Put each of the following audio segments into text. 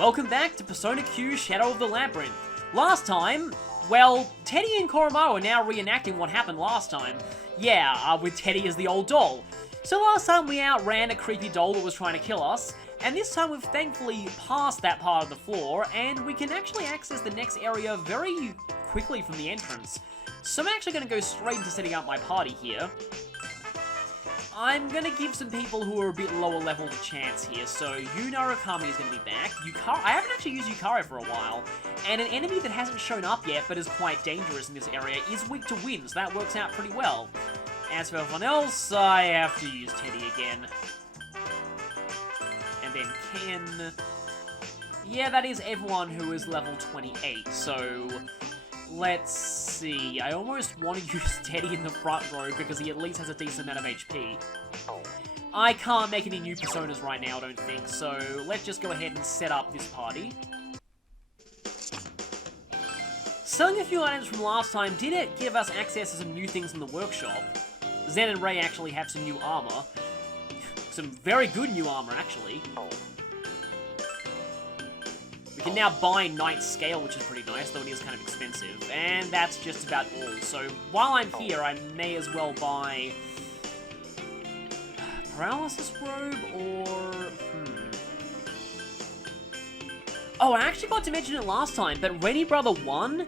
Welcome back to Persona Q Shadow of the Labyrinth. Last time, well, Teddy and Koromaru are now reenacting what happened last time. Yeah, with Teddy as the old doll. So last time we outran a creepy doll that was trying to kill us, and this time we've thankfully passed that part of the floor, and we can actually access the next area very quickly from the entrance. So I'm actually going to go straight into setting up my party here. I'm going to give some people who are a bit lower level a chance here. So Yu Narukami is going to be back. I haven't actually used Yukari for a while. And an enemy that hasn't shown up yet but is quite dangerous in this area is weak to wind, so that works out pretty well. As for everyone else, I have to use Teddy again. And then Ken. Yeah, that is everyone who is level 28, so let's see. I almost want to use Teddy in the front row because he at least has a decent amount of HP. I can't make any new personas right now, I don't think, so let's just go ahead and set up this party. Selling a few items from last time did it give us access to some new things in the workshop. Zen and Ray actually have some new armor. Some very good new armor, actually. We can now buy Knight's Scale, which is pretty nice, though it is kind of expensive. And that's just about all. So while I'm here, I may as well buy Paralysis Robe or... Oh, I actually got to mention it last time, but Ready Brother 1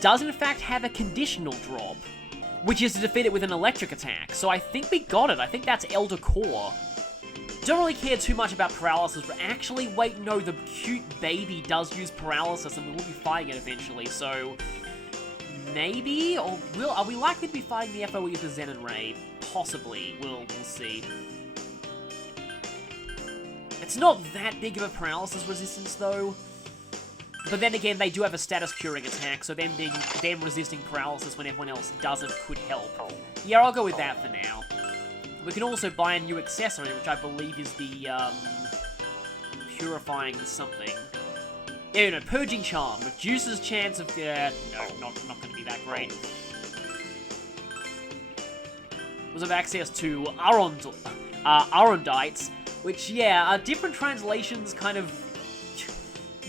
does in fact have a conditional drop, which is to defeat it with an electric attack. So I think we got it. I think that's Elder Core. Don't really care too much about paralysis, but actually, wait, no, the cute baby does use paralysis, and we will be fighting it eventually, so maybe, or are we likely to be fighting the FOEs with Zen and Ray? Possibly. We'll see. It's not that big of a paralysis resistance, though. But then again, they do have a status curing attack, so them resisting paralysis when everyone else doesn't could help. Yeah, I'll go with that for now. We can also buy a new accessory, which I believe is the, purifying something. Yeah, no, Purging Charm. Reduces chance of, no, not going to be that great. We have access to Arondites, which, yeah, different translations kind of...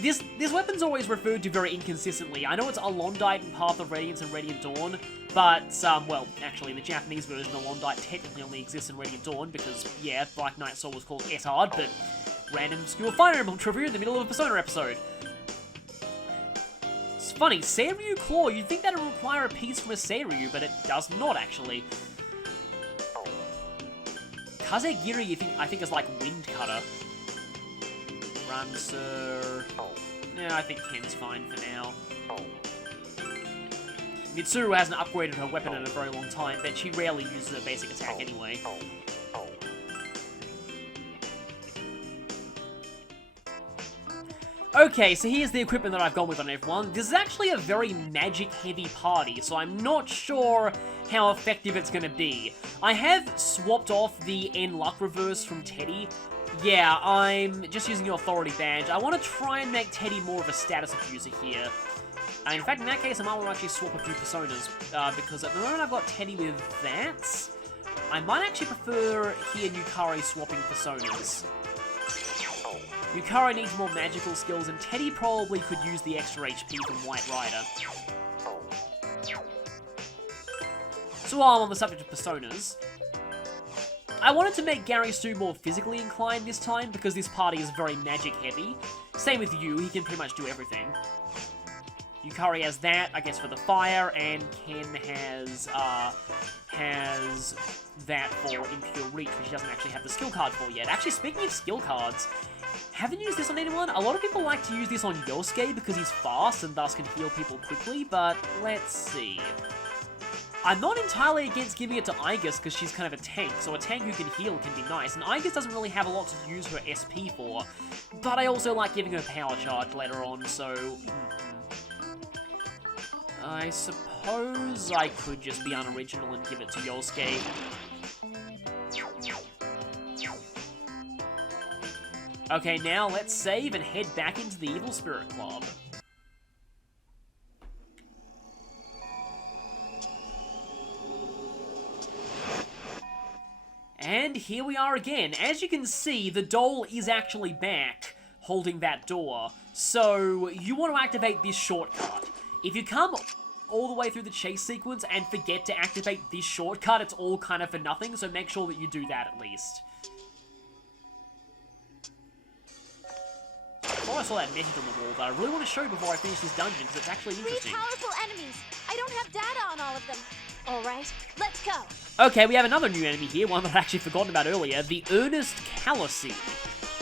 This weapon's always referred to very inconsistently. I know it's Alondite in Path of Radiance and Radiant Dawn, but, well, actually, the Japanese version of Alondite technically only exists in Radiant Dawn, because, yeah, Black Knight Soul was called Etard, but random obscure Fire Emblem trivia in the middle of a Persona episode. It's funny, Seiryu Claw, you'd think that would require a piece from a Seiryu, but it does not, actually. Kazegiri, I think is like Wind Cutter. Ramsur... Yeah, I think Ken's fine for now. Mitsuru hasn't upgraded her weapon in a very long time, but she rarely uses her basic attack anyway. Okay, so here's the equipment that I've gone with on everyone. This is actually a very magic-heavy party, so I'm not sure how effective it's going to be. I have swapped off the N Luck Reverse from Teddy. Yeah, I'm just using your Authority Badge. I want to try and make Teddy more of a status abuser here. In fact, in that case, I might want to actually swap a few personas, because at the moment I've got Teddy with that. I might actually prefer here Yukari swapping personas. Yukari needs more magical skills, and Teddy probably could use the extra HP from White Rider. So while I'm on the subject of personas, I wanted to make Gary Stu more physically inclined this time, because this party is very magic heavy. Same with you, he can pretty much do everything. Yukari has that, I guess, for the fire, and Ken has that for Impure Reach, which he doesn't actually have the skill card for yet. Actually, speaking of skill cards, haven't used this on anyone. A lot of people like to use this on Yosuke because he's fast and thus can heal people quickly, but let's see. I'm not entirely against giving it to Aigis because she's kind of a tank, so a tank who can heal can be nice, and Aigis doesn't really have a lot to use her SP for, but I also like giving her power charge later on, so... I suppose I could just be unoriginal and give it to Yosuke. Okay, now let's save and head back into the Evil Spirit Club. And here we are again. As you can see, the doll is actually back. holding that door. So you want to activate this shortcut. If you come all the way through the chase sequence and forget to activate this shortcut, it's all kind of for nothing, so make sure that you do that at least. I thought I saw that message on the wall that I really want to show before I finish this dungeon, because it's actually interesting. 3 powerful enemies. I don't have data on all of them. Alright, let's go. Okay, we have another new enemy here, one that I actually forgotten about earlier, the Earnest Callousy.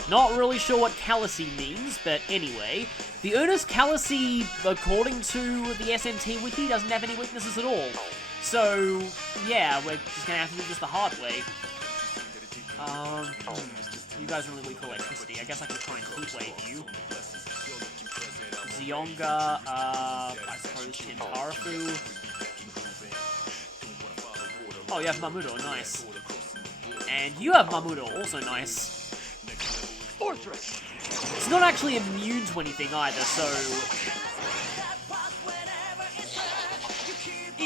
Not really sure what Callousy means, but anyway. The Earnest Callousy, according to the SNT wiki, doesn't have any weaknesses at all. So, yeah, we're just gonna have to do this the hard way. You guys are really weak for electricity. I guess I can try and heat wave you. Zionga, I suppose Chintarafu. Oh, you have Mamudo, nice. And you have Mamudo, also nice. Fortress. It's not actually immune to anything either, so...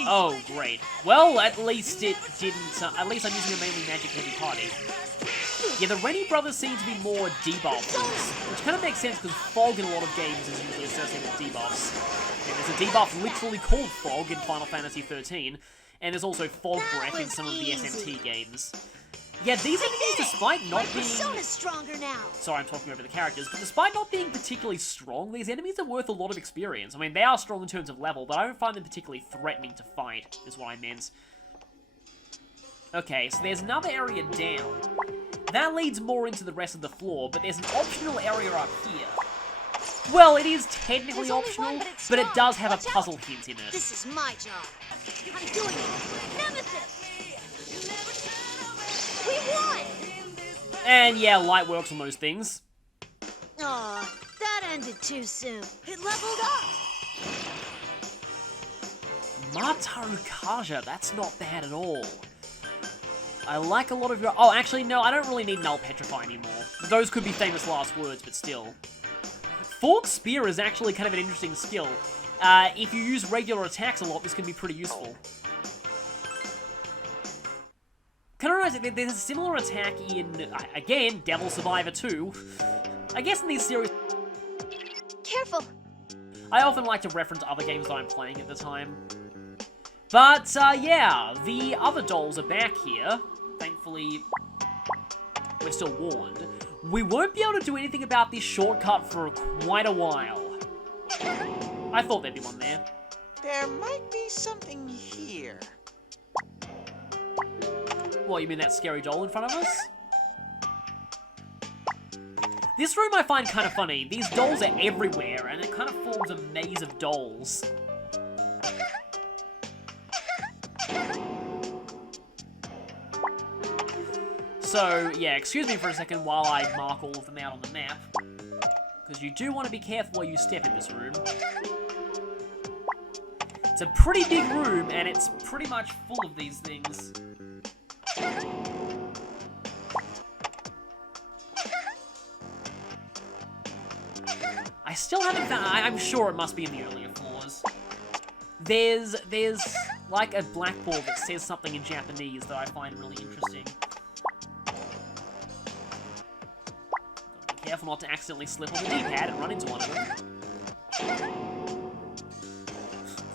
Oh, great. Well, at least it didn't... at least I'm using a mainly magic-heavy party. Yeah, the Rennie brothers seem to be more debuffers, which kind of makes sense because fog in a lot of games is usually associated with debuffs. And there's a debuff literally called fog in Final Fantasy XIII, and there's also fog breath in some of the SNT games. Yeah, these enemies, despite not being... Persona's stronger now. Sorry, I'm talking over the characters, but despite not being particularly strong, these enemies are worth a lot of experience. I mean, they are strong in terms of level, but I don't find them particularly threatening to fight, is what I meant. Okay, so there's another area down. That leads more into the rest of the floor, but there's an optional area up here. Well, it is technically optional, but it does have a puzzle hint in it. This is my job. I'm doing it. Nemesis! We won! And yeah, light works on those things. Aw, that ended too soon. It leveled up! Mataru Kaja, that's not bad at all. I like a lot of your... Oh, actually, no, I don't really need Null Petrify anymore. Those could be famous last words, but still. Forked Spear is actually kind of an interesting skill. If you use regular attacks a lot, this can be pretty useful. Kind of realize that there's a similar attack in, again, Devil Survivor 2. I guess in these series... Careful! I often like to reference other games that I'm playing at the time. But, yeah, the other dolls are back here. Thankfully, we're still warned. We won't be able to do anything about this shortcut for quite a while. I thought there'd be one there. There might be something here. What, you mean that scary doll in front of us? This room I find kind of funny. These dolls are everywhere, and it kind of forms a maze of dolls. So, yeah, excuse me for a second while I mark all of them out on the map. Because you do want to be careful where you step in this room. It's a pretty big room, and it's pretty much full of these things. I still haven't found... I'm sure it must be in the earlier floors. There's like a blackboard that says something in Japanese that I find really interesting. Gotta be careful not to accidentally slip on the D-pad and run into one of them.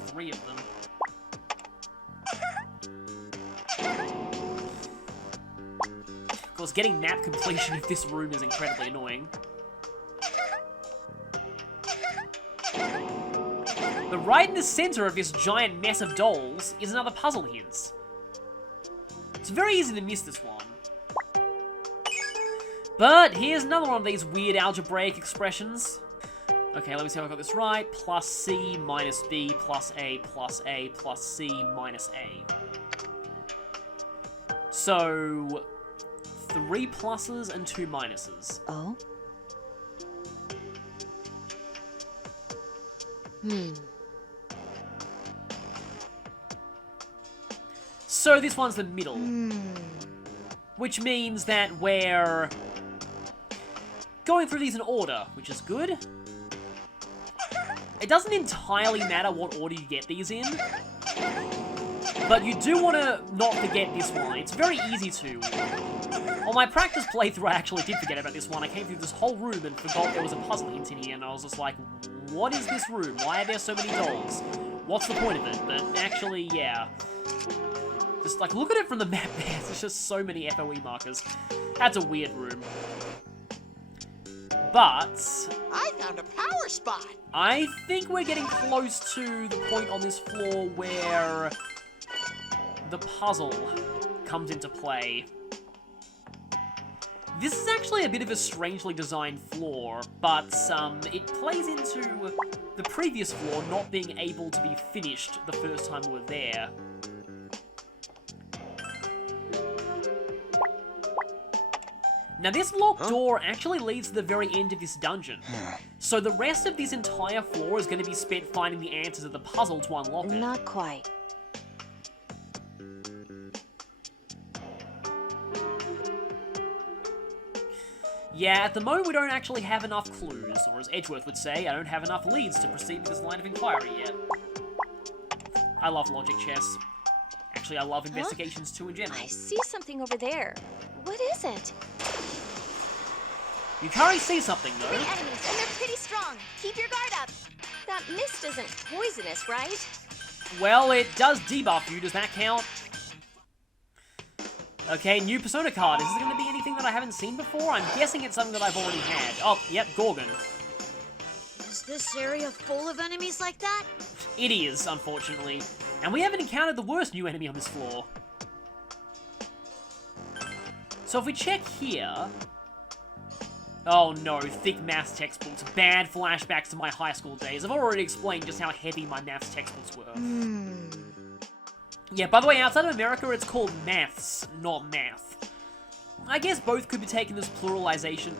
3 of them. Of course, getting map completion in this room is incredibly annoying. But right in the center of this giant mess of dolls is another puzzle hint. It's very easy to miss this one. But here's another one of these weird algebraic expressions. Okay, let me see if I got this right. Plus C minus B plus A plus A plus C minus A. So, 3 pluses and 2 minuses. Oh? So this one's the middle. Which means that we're going through these in order, which is good. It doesn't entirely matter what order you get these in. But you do want to not forget this one. It's very easy to. On my practice playthrough, I actually did forget about this one. I came through this whole room and forgot there was a puzzle hint in here, and I was just like, what is this room? Why are there so many dolls? What's the point of it? But actually, yeah. Just, like, look at it from the map there. There's just so many FOE markers. That's a weird room. But I found a power spot. I think we're getting close to the point on this floor where the puzzle comes into play. This is actually a bit of a strangely designed floor, but it plays into the previous floor not being able to be finished the first time we were there. Now, this locked door actually leads to the very end of this dungeon. So the rest of this entire floor is going to be spent finding the answers of the puzzle to unlock it. Not quite. Yeah, at the moment we don't actually have enough clues, or as Edgeworth would say, I don't have enough leads to proceed with this line of inquiry yet. I love logic chess. Actually, I love investigations too in general. I see something over there. What is it? You can already see something, though. 3 enemies, and they're pretty strong. Keep your guard up. That mist isn't poisonous, right? Well, it does debuff you. Does that count? Okay, new Persona card. Is this going to be anything that I haven't seen before? I'm guessing it's something that I've already had. Oh, yep, Gorgon. Is this area full of enemies like that? It is, unfortunately. And we haven't encountered the worst new enemy on this floor. So if we check here... Oh no, thick maths textbooks. Bad flashbacks to my high school days. I've already explained just how heavy my maths textbooks were. Yeah, by the way, outside of America, it's called maths, not math. I guess both could be taken as pluralization,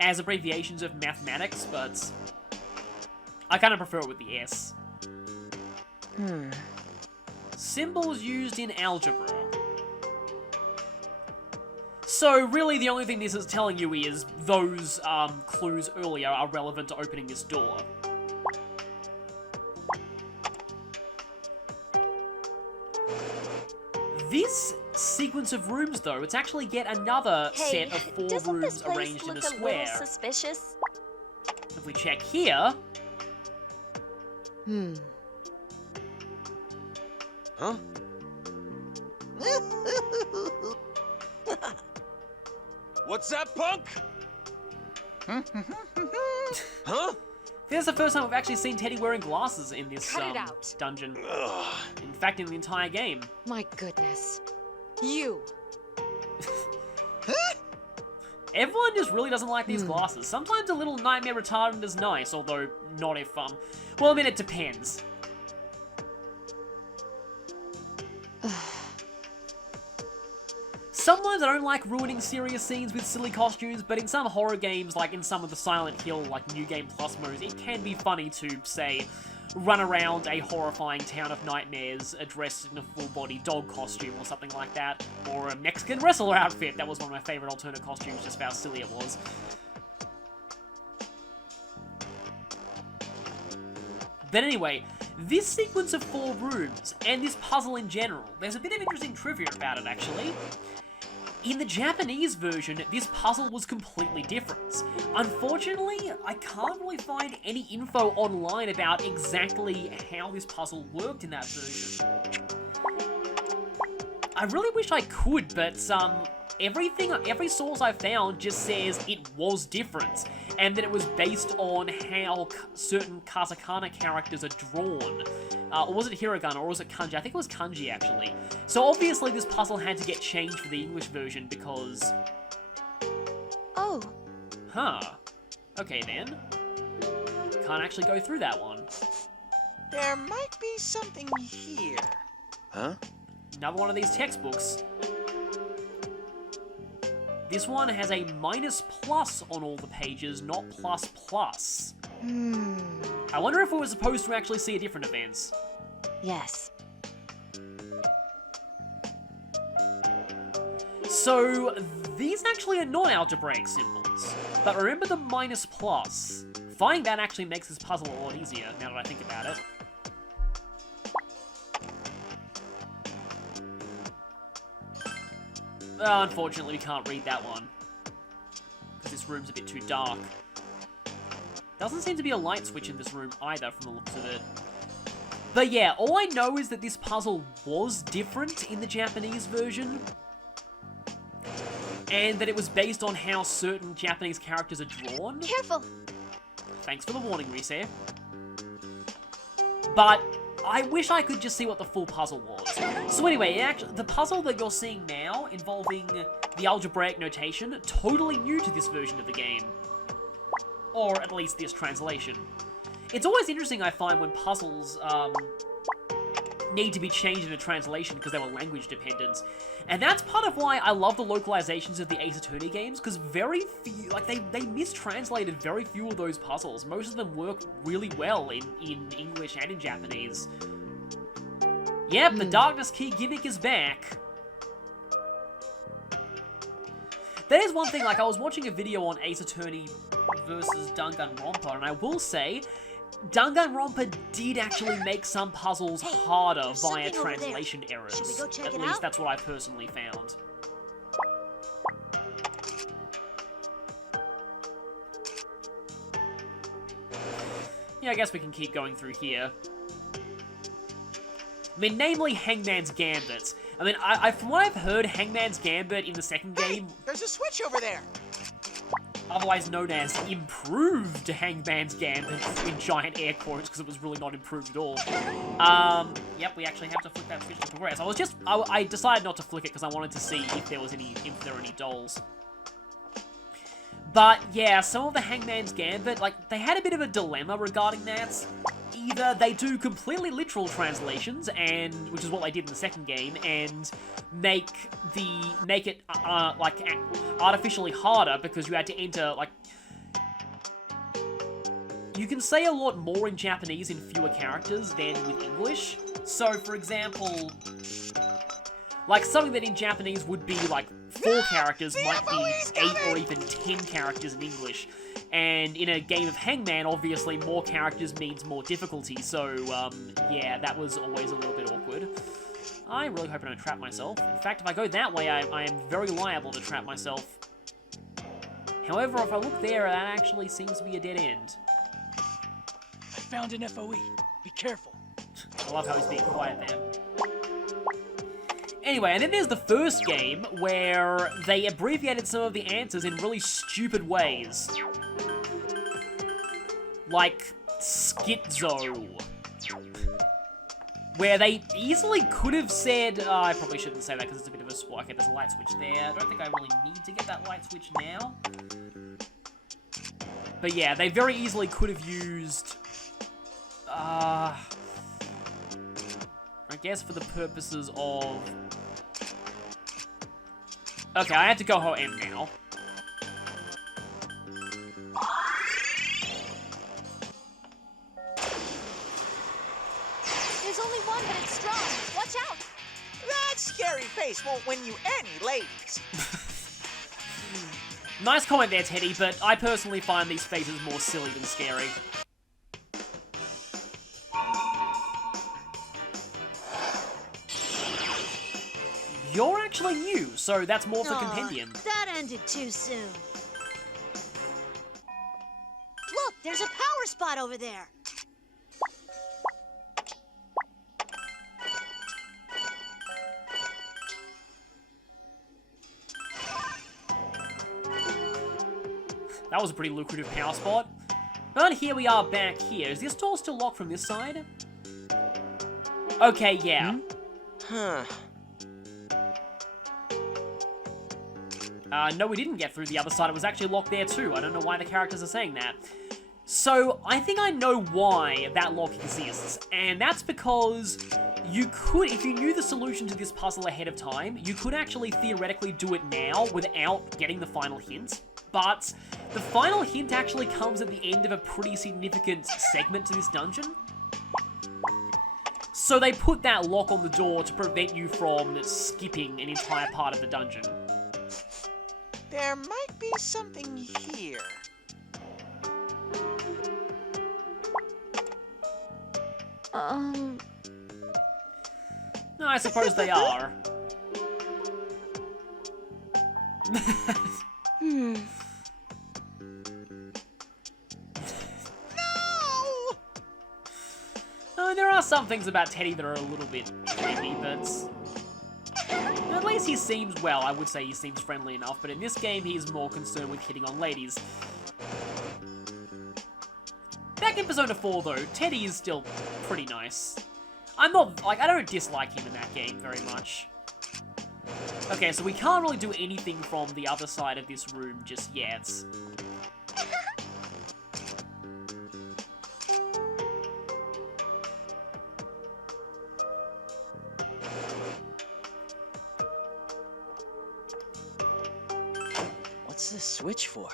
as abbreviations of mathematics, but I kind of prefer it with the S. Symbols used in algebra. So, really, the only thing this is telling you is those clues earlier are relevant to opening this door. This sequence of rooms, though, it's actually yet another set of 4 rooms arranged in a square. Little suspicious? If we check here... Huh? What's that, punk? Huh? This is the first time we've actually seen Teddy wearing glasses in this Cut it out. dungeon. In fact, in the entire game. My goodness. You. Everyone just really doesn't like these glasses. Sometimes a little nightmare retardant is nice, although not if, well, I mean, it depends. Sometimes I don't like ruining serious scenes with silly costumes, but in some horror games, like in some of the Silent Hill, like New Game Plus modes, it can be funny to, say, run around a horrifying town of nightmares dressed in a full-body dog costume or something like that, or a Mexican wrestler outfit. That was one of my favourite alternate costumes, just how silly it was. But anyway, this sequence of 4 rooms, and this puzzle in general, there's a bit of interesting trivia about it, actually. In the Japanese version, this puzzle was completely different. Unfortunately, I can't really find any info online about exactly how this puzzle worked in that version. I really wish I could, but every source I found just says it was different, and that it was based on how certain katakana characters are drawn. Or was it hiragana, or was it kanji? I think it was kanji, actually. So obviously this puzzle had to get changed for the English version because... Oh. Huh. Okay then. Can't actually go through that one. There might be something here. Huh? Another one of these textbooks. This one has a -+ on all the pages, not ++. I wonder if we were supposed to actually see a different event. Yes. So, these actually are non-algebraic symbols. But remember the -+. Finding that actually makes this puzzle a lot easier, now that I think about it. Unfortunately, we can't read that one. Because this room's a bit too dark. Doesn't seem to be a light switch in this room either, from the looks of it. But yeah, all I know is that this puzzle was different in the Japanese version. And that it was based on how certain Japanese characters are drawn. Careful. Thanks for the warning, Reese. But I wish I could just see what the full puzzle was. So anyway, actually, the puzzle that you're seeing now, involving the algebraic notation, totally new to this version of the game. Or at least this translation. It's always interesting, I find, when puzzles need to be changed in a translation because they were language dependent. And that's part of why I love the localizations of the Ace Attorney games, because very few, like, they mistranslated very few of those puzzles. Most of them work really well in English and in Japanese. Yep, the Darkness Key gimmick is back. That is one thing, like, I was watching a video on Ace Attorney versus Danganronpa, and I will say, Danganronpa did actually make some puzzles harder via translation errors. Should we go check At it least out? that's what I personally found. Yeah, I guess we can keep going through here. I mean, namely Hangman's Gambit. I mean, from what I've heard, Hangman's Gambit in the second game, There's a switch over there. otherwise known as improved Hangman's Gambit in giant air quotes, because it was really not improved at all. Yep, we actually have to flick that switch to progress. I decided not to flick it because I wanted to see if there were any dolls. But yeah, some of the Hangman's Gambit, like, they had a bit of a dilemma regarding that. Either they do completely literal translations, and which is what they did in the second game, and make it like artificially harder because you had to enter, like, you can say a lot more in Japanese in fewer characters than with English. So, for example, like, something that in Japanese would be like 4 characters might be 8 or even 10 characters in English. And in a game of Hangman, obviously, more characters means more difficulty, so, yeah, that was always a little bit awkward. I really hope I don't trap myself. In fact, if I go that way, I am very liable to trap myself. However, if I look there, that actually seems to be a dead end. I found an FOE. Be careful. I love how he's being quiet there. Anyway, and then there's the first game, where they abbreviated some of the answers in really stupid ways. Like, schizo. Where they easily could have said, I probably shouldn't say that because it's a bit of a spoil. Okay, there's a light switch there. I don't think I really need to get that light switch now. But yeah, they very easily could have used, I guess for the purposes of... Okay, I have to go M now. There's only one, but it's strong. Watch out. That scary face won't win you any ladies. Nice comment there, Teddy, but I personally find these faces more silly than scary. You're actually new, so that's more for compendium. That ended too soon. Look, there's a power spot over there. That was a pretty lucrative power spot. But here we are back here. Is this door still locked from this side? Okay, yeah. Huh. No, we didn't get through the other side. It was actually locked there too. I don't know why the characters are saying that. So, I think I know why that lock exists. And that's because you could, if you knew the solution to this puzzle ahead of time, you could actually theoretically do it now without getting the final hint. But the final hint actually comes at the end of a pretty significant segment to this dungeon. So they put that lock on the door to prevent you from skipping an entire part of the dungeon. There might be something here. No, I suppose they are. Hmm. Oh, there are some things about Teddy that are a little bit creepy, but at least he seems, well, I would say he seems friendly enough, but in this game he's more concerned with hitting on ladies. Back in Persona 4 though, Teddy is still pretty nice. I don't dislike him in that game very much. Okay, so we can't really do anything from the other side of this room just yet. What's this switch for?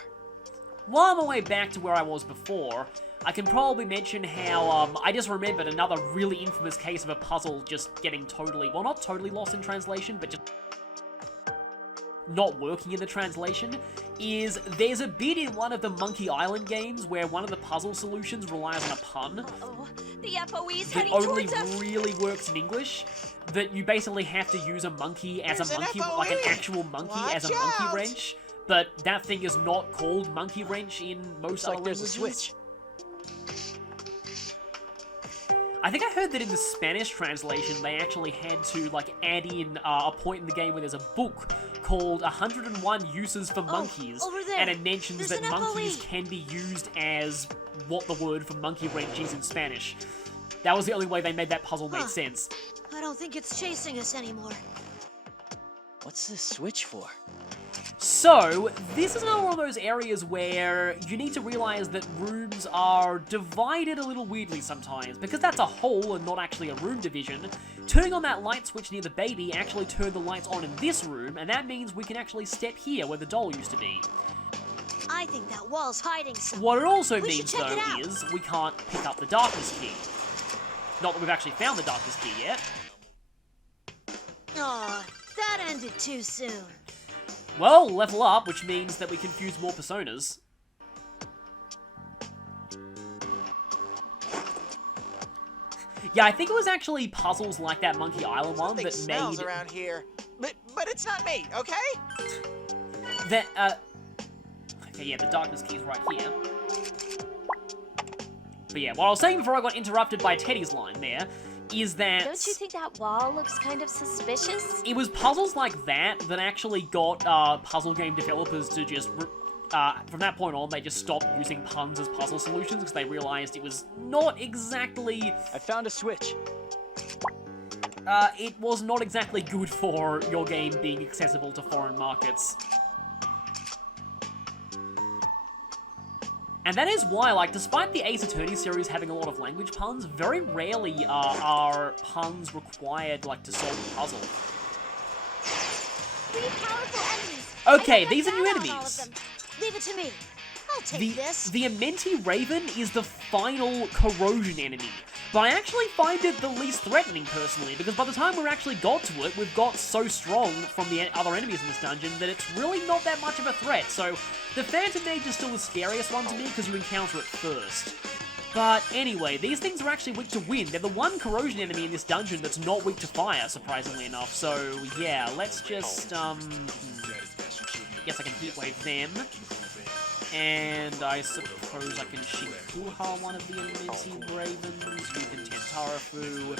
While I'm on my way back to where I was before, I can probably mention how, I just remembered another really infamous case of a puzzle just getting totally, well, not totally lost in translation, but just not working in the translation, is there's a bit in one of the Monkey Island games where one of the puzzle solutions relies on a pun Uh-oh. The FOE's that heading only towards us. really works in English, that you basically have to use a monkey as There's a an monkey, FOE. like an actual monkey as a Watch monkey out. wrench, but that thing is not called monkey wrench in most Looks other like there's a languages. switch. I think I heard that in the Spanish translation, they actually had to, like, add in a point in the game where there's a book called 101 Uses for Monkeys, over there. and it mentions There's that an monkeys FOE. can be used as what the word for monkey wrench is in Spanish. That was the only way they made that puzzle make Huh. sense. I don't think it's chasing us anymore. What's this switch for? So, this is another one of those areas where you need to realize that rooms are divided a little weirdly sometimes. Because that's a hole and not actually a room division, turning on that light switch near the baby actually turned the lights on in this room, and that means we can actually step here where the doll used to be. I think that wall's hiding something. What it also We should means, check it though, out. is we can't pick up the darkness key. Not that we've actually found the darkness key yet. Aw, that ended too soon. Well, level up, which means that we can fuse more personas. Yeah, I think it was actually puzzles like that Monkey Island one Something that smells made around here. But it's not me, okay? that, okay, yeah, the darkness key is right here. But yeah, what I was saying before I got interrupted by Teddy's line there is that Don't you think that wall looks kind of suspicious? it was puzzles like that that actually got puzzle game developers to just, from that point on, they just stopped using puns as puzzle solutions because they realized it was not exactly, I found a switch. it was not exactly good for your game being accessible to foreign markets. And that is why, like, despite the Ace Attorney series having a lot of language puns, very rarely are puns required, like, to solve a puzzle. 3 powerful enemies. Okay, I these are got new down on all enemies. of them. Leave it to me. I'll take this. The Amenti Raven is the final corrosion enemy, but I actually find it the least threatening personally, because by the time we've actually got to it, we've got so strong from the other enemies in this dungeon that it's really not that much of a threat. So the Phantom Mage is still the scariest one to me because you encounter it first. But anyway, these things are actually weak to wind. They're the one corrosion enemy in this dungeon that's not weak to fire, surprisingly enough. So yeah, let's just, guess I can heat wave them. And I suppose I can Shikuha one of the Amenti Ravens. You can Tentarafu. You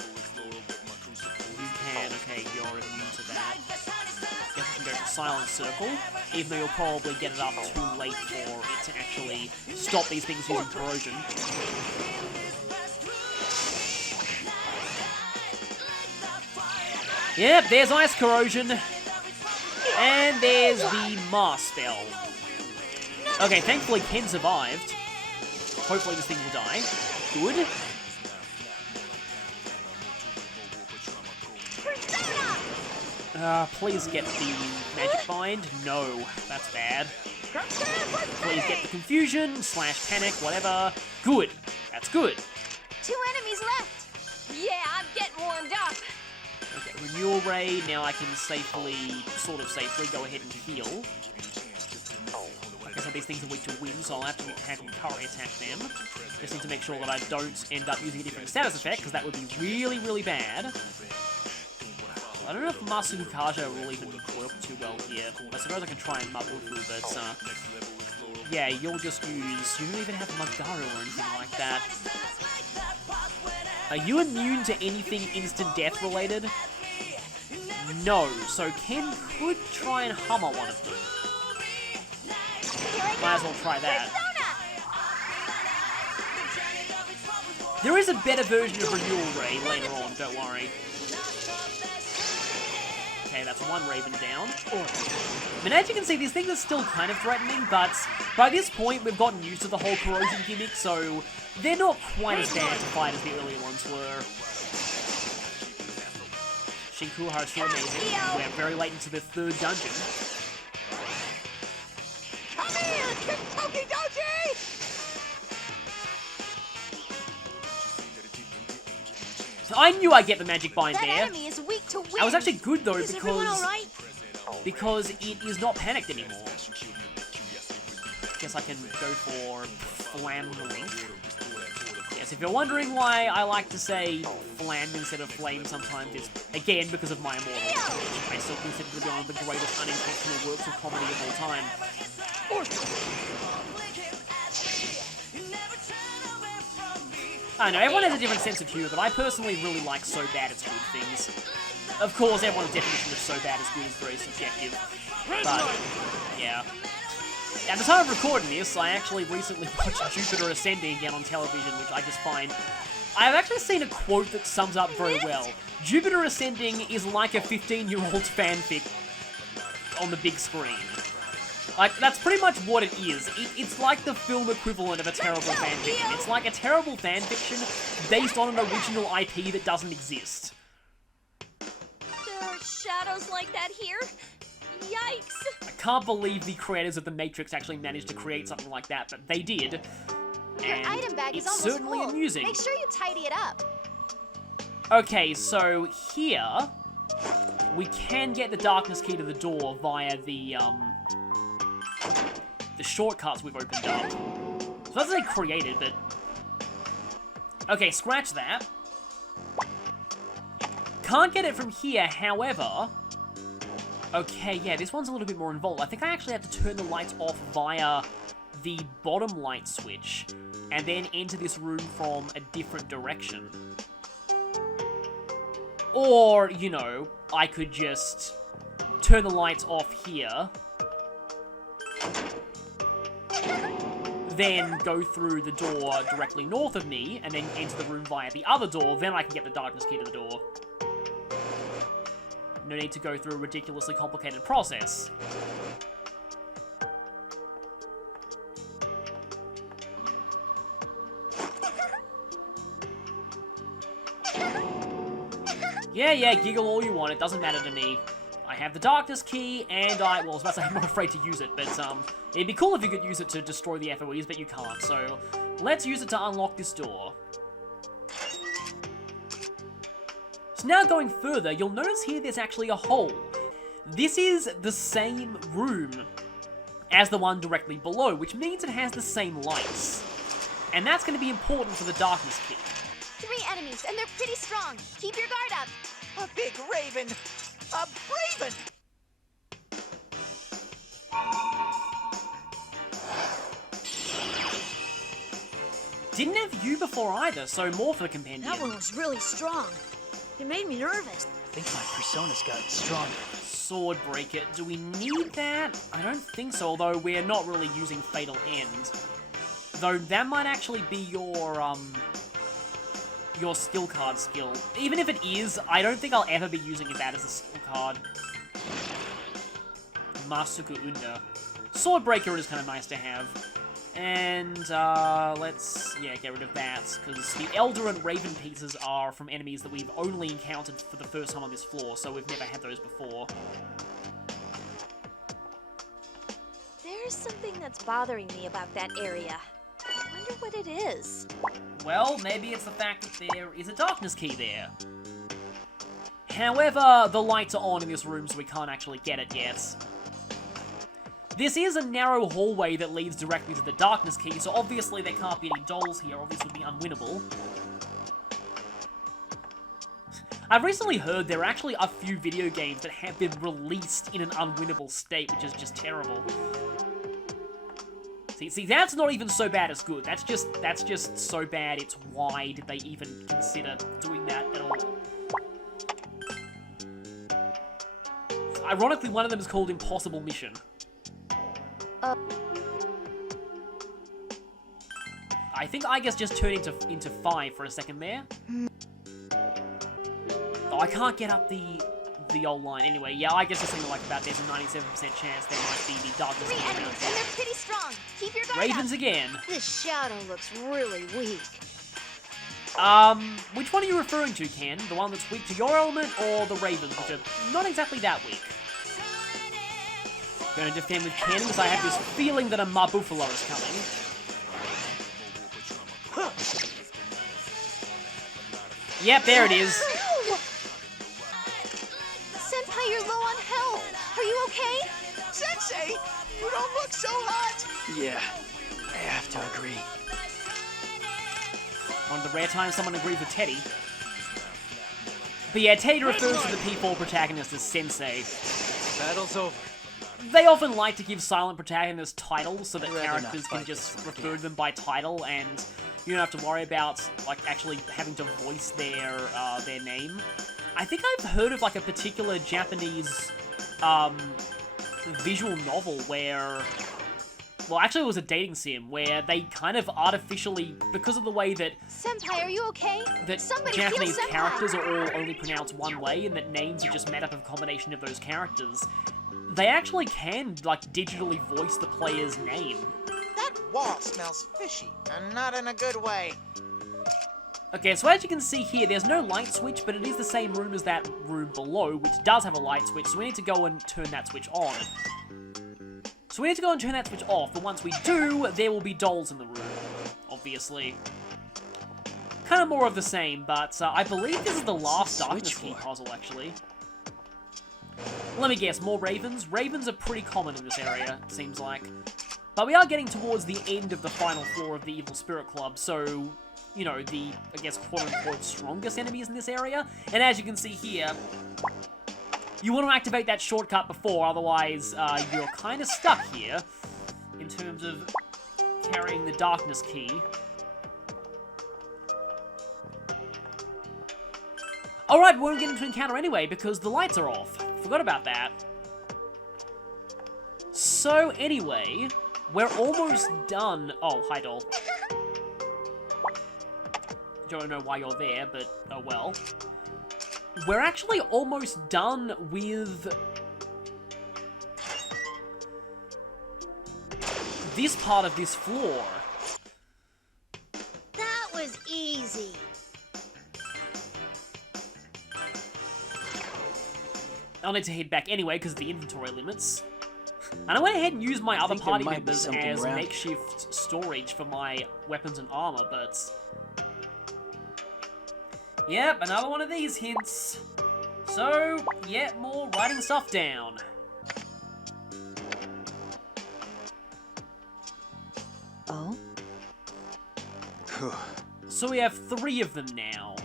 can, okay, you're immune to that. Guess I can go for Silent Circle, even though you'll probably get it up too late for it to actually stop these things using corrosion. Yep, there's Ice Corrosion. And there's the Mars Spell. Okay, thankfully Ken survived. Hopefully this thing will die. Good. Please get the Magic Bind. No, that's bad. Please get the Confusion, / Panic, whatever. Good. That's good. 2 enemies left. Yeah, I'm getting warmed up. Okay, Renewal Ray. Now I can safely, sort of safely, go ahead and heal. I guess these things are weak to wind, so I'll have to have Yukari attack them. Just need to make sure that I don't end up using a different status effect, because that would be really, really bad. I don't know if Masuku Kaja will even work too well here. I suppose I can try and Mabufu, but yeah, you'll just use... You don't even have Magaru or anything like that. Are you immune to anything instant death related? No, so Ken could try and Hummer one of them. Might as well try that. There is a better version of Renewal Ray later on, don't worry. Okay, that's one Raven down. I mean, as you can see, these things are still kind of threatening, but by this point, we've gotten used to the whole corrosion gimmick, so they're not quite as bad to fight as the earlier ones were. Shinkuha is still amazing. We're very late into the third dungeon. Come here, Kentucky Doji! So I knew I'd get the magic bind That there. enemy is weak to wind. That was actually good though, Is everyone all right? because it is not panicked anymore. Guess I can go for Flam Link. Yes, if you're wondering why I like to say Flam instead of Flame sometimes, it's again because of my Immortal, which I still consider to be one of the greatest unintentional works of comedy of all time. I know, everyone has a different sense of humour, but I personally really like So Bad It's Good things. Of course, everyone's definition of So Bad It's Good is very subjective, but, yeah. At the time of recording this, I actually recently watched Jupiter Ascending again on television, which I just find... I've actually seen a quote that sums up very well. Jupiter Ascending is like a 15-year-old fanfic on the big screen. Like, that's pretty much what it is. It's like the film equivalent of a terrible fanfiction. It's like a terrible fanfiction based on an original IP that doesn't exist. There are shadows like that here? Yikes! I can't believe the creators of The Matrix actually managed to create something like that, but they did. Your And item bag is it's almost certainly full. amusing. Make sure you tidy it up. Okay, so here we can get the darkness key to the door via the shortcuts we've opened up. So that's like created, but okay, scratch that. Can't get it from here, however. Okay, yeah, this one's a little bit more involved. I think I actually have to turn the lights off via the bottom light switch and then enter this room from a different direction. Or, you know, I could just turn the lights off here, then go through the door directly north of me, and then enter the room via the other door, then I can get the darkness key to the door. No need to go through a ridiculously complicated process. Yeah, giggle all you want, it doesn't matter to me. I have the darkness key, and well, I was about to say I'm not afraid to use it, but it'd be cool if you could use it to destroy the FOEs, but you can't, so let's use it to unlock this door. So now going further, you'll notice here there's actually a hole. This is the same room as the one directly below, which means it has the same lights. And that's going to be important for the darkness key. 3 enemies, and they're pretty strong. Keep your guard up. A big raven! A raven! Didn't have you before either, so more for the companion. That one was really strong. It made me nervous. I think my persona's gotten stronger. Sword Breaker. Do we need that? I don't think so, although we're not really using Fatal End. Though that might actually be your skill card skill. Even if it is, I don't think I'll ever be using that as a skill card. Masuku Unda. Sword Breaker is kind of nice to have. And, let's, get rid of that, because the Elder and Raven pieces are from enemies that we've only encountered for the first time on this floor, so we've never had those before. There's something that's bothering me about that area. I wonder what it is. Well, maybe it's the fact that there is a darkness key there. However, the lights are on in this room, so we can't actually get it yet. This is a narrow hallway that leads directly to the darkness key, so obviously there can't be any dolls here, or this would be unwinnable. I've recently heard there are actually a few video games that have been released in an unwinnable state, which is just terrible. See, that's not even so bad as good. That's just so bad it's why did they even consider doing that at all? Ironically, one of them is called Impossible Mission. I think I guess just turned into 5 for a second there. Oh, I can't get up the old line. Anyway, yeah, I guess there's something like about there's a 97% chance there might be the darkness. 3 enemies, and they're pretty strong. Keep your guard Ravens up. again. This shadow looks really weak. Which one are you referring to, Ken? The one that's weak to your element, or the Ravens, which are not exactly that weak? Going to defend with Ken because I have this feeling that a Marbuffalo is coming. Yep, there it is. Senpai, you're low on health. Are you okay? Sensei, you don't look so hot. Yeah, I have to agree. One of the rare times someone agrees with Teddy. But yeah, Teddy refers to the P4 protagonist as Sensei. Battle's over. They often like to give silent protagonists titles so that I'd rather characters not can fight just this refer to them by title and you don't have to worry about like actually having to voice their name. I think I've heard of like a particular Japanese visual novel where, well, actually it was a dating sim where they kind of artificially, because of the way that Senpai, are you okay? that Somebody heal Japanese Senpai. characters are all only pronounced one way and that names are just made up of a combination of those characters, they actually can, like, digitally voice the player's name. That wall smells fishy, and not in a good way. Okay, so as you can see here, there's no light switch, but it is the same room as that room below, which does have a light switch, so we need to go and turn that switch on. So we need to go and turn that switch off, but once we do, there will be dolls in the room, obviously. Kind of more of the same, but I believe this is the last darkness key puzzle, actually. Let me guess, more Ravens? Ravens are pretty common in this area, it seems like. But we are getting towards the end of the final floor of the Evil Spirit Club, so, you know, the, I guess, quote-unquote strongest enemies in this area. And as you can see here, you want to activate that shortcut before, otherwise you're kind of stuck here in terms of carrying the darkness key. Alright, we won't get into encounter anyway, because the lights are off. Forgot about that. So, anyway, we're almost done. Oh, hi, doll. Don't know why you're there, but oh well. We're actually almost done with this part of this floor. That was easy. I'll need to head back anyway because of the inventory limits. And I went ahead and used my other think party there might be members something as around. makeshift storage for my weapons and armor, but... Yep, another one of these hints. So, yeah, more writing stuff down. Oh? So we have 3 of them now.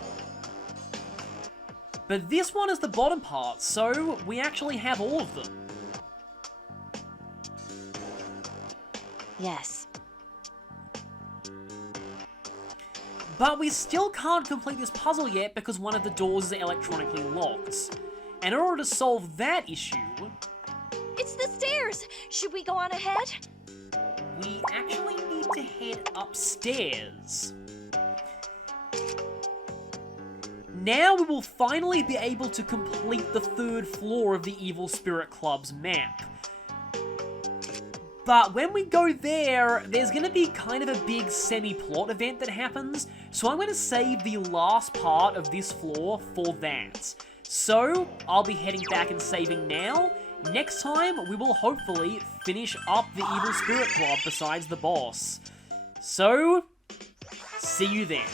But this one is the bottom part, so we actually have all of them. Yes. But we still can't complete this puzzle yet because one of the doors is electronically locked. And in order to solve that issue, It's the stairs. Should we go on ahead? we actually need to head upstairs. Now we will finally be able to complete the 3rd floor of the Evil Spirit Club's map. But when we go there, there's going to be kind of a big semi-plot event that happens, so I'm going to save the last part of this floor for that. So, I'll be heading back and saving now. Next time, we will hopefully finish up the Evil Spirit Club besides the boss. So, see you then.